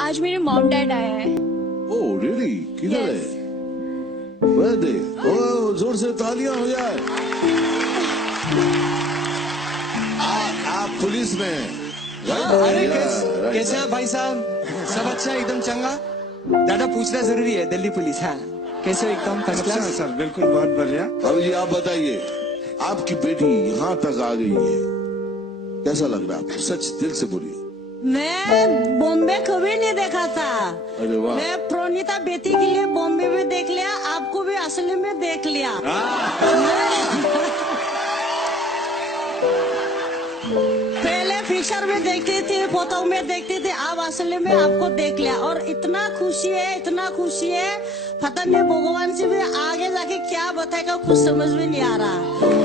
आज मेरे mom dad आए हैं। ओह रियली, किधर है? बर्थडे। ओह जोर से तालियां हो जाए। आप पुलिस में हैं? अरे कैसे हैं भाई साहब? सब अच्छा एकदम चंगा? दादा पूछना जरूरी है, दिल्ली पुलिस। हाँ कैसे हो? एकदम फर्स्ट क्लास सर, बिल्कुल बहुत बढ़िया। बाबू जी आप बताइए, आपकी बेटी यहाँ तक आ गई है, कैसा लग रहा है आपको? सच दिल से बोलिए। मैं बॉम्बे कभी नहीं देखा था। अरे वाह। मैं प्रोनीता बेटी के लिए बॉम्बे में देख लिया, आपको भी असली में देख लिया। पहले पिक्चर में देखती थी, फोटो में देखती थी, अब असली में आपको देख लिया और इतना खुशी है, इतना खुशी है, पता नहीं भगवान से भी आगे जाके क्या बताएगा कुछ समझ में नहीं आ रहा।